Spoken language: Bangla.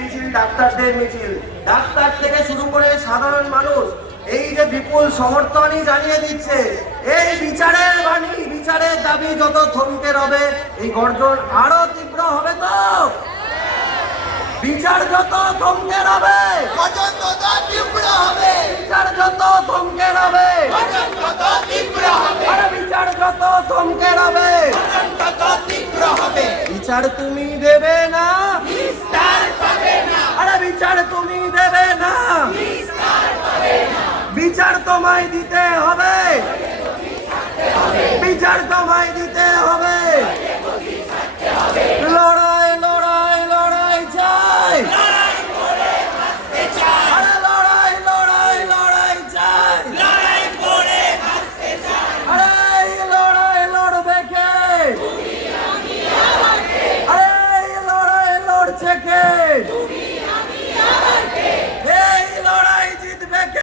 মিছিল ডাক্তারদের মিছিল, ডাক্তার থেকে শুরু করে সাধারণ মানুষ এই যে বিপুল সমর্থনই জানিয়ে দিচ্ছে। এই বিচারের বাণী, বিচারের দাবি যত থমকে রবে, এই গর্জন আরো তীব্র হবে। তো বিচার যত থমকে রবে, গর্জন তত তীব্র হবে। বিচার যত থমকে রবে, গর্জন তত তীব্র হবে। আরে বিচার যত থমকে রবে, গর্জন তত তীব্র হবে। বিচার তুমি দেবে না, নিস্তার পাবে না। আরে বিচার তুমি দেবে না, নিস্তার পাবে না। বিচার তোমায় দিতে হবে, বিচার তোমায় দিতে